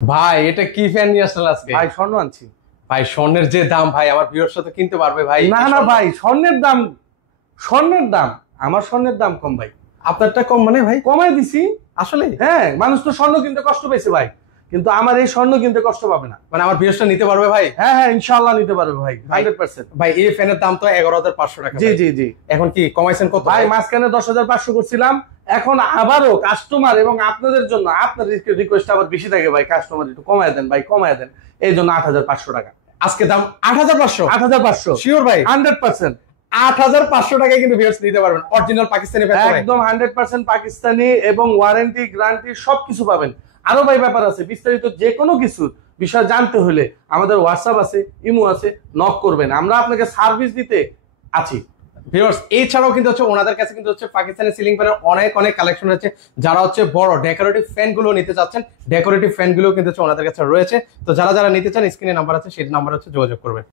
ভাই এটা কি ফ্যান নিয়ে আসলেন আজকে? ভাই স্বর্ণ আনছি। ভাই স্বর্ণের যে দাম ভাই আমার ভিউয়ার্স তো কিনতে পারবে ভাই। না না ভাই, স্বর্ণের দাম আমার স্বর্ণের দাম কম ভাই। আপনারটা কম মানে ভাই? কমাই দিছি। আসলে হ্যাঁ, মানুষ তো স্বর্ণ কিনতে কষ্ট পেয়েছে ভাই, কিন্তু আমার এই স্বর্ণ কিনতে কষ্ট পাবে না। মানে আমার ভিউয়ার্সটা নিতে পারবে ভাই? হ্যাঁ হ্যাঁ, ইনশাআল্লাহ নিতে পারবে ভাই, 100%। ভাই এই ফ্যানের দাম তো 11,500 টাকা। জি জি জি। এখন কি কমাইছেন কত ভাই মাঝখানে 10,500 করছিলাম, এখন আবারও কাস্টমার এবং আপনাদের জন্য আপনার রিকোয়েস্ট আবার বেশি থাকে ভাই, কাস্টমার একটু কমায় দেন ভাই, কমায় দেন। এই জন্য 8,500 টাকা। আজকে দাম 8,500? 8,500 শিওর ভাই? 100%। 8,500 টাকায় কিন্তু ভিউয়ার্স নিতে পারবেন অরিজিনাল পাকিস্তানি ফ্যান। একদম 100% পাকিস্তানি এবং ওয়ারেন্টি গ্যারান্টি সবকিছু পাবেন। আরো ভাই ব্যাপার আছে, বিস্তারিত যে কোনো কিছু বিষয় জানতে হলে আমাদের হোয়াটসঅ্যাপ আছে, ইমো আছে, নক করবেন, আমরা আপনাকে সার্ভিস দিতে আছি। ভিউয়ার্স এছাড়াও কিন্তু হচ্ছে ওনাদের কাছে কিন্তু হচ্ছে পাকিস্তানি সিলিং ফ্যানের অনেক অনেক কালেকশন আছে। যারা হচ্ছে বড় ডেকোরেটিভ ফ্যান গুলো নিতে চাচ্ছেন, ডেকোরেটিভ ফ্যান গুলো কিন্তু হচ্ছে ওনাদের কাছে রয়েছে। তো যারা যারা নিতে চান স্ক্রিনে নাম্বার আছে, সেই নাম্বার হচ্ছে যোগাযোগ করবেন।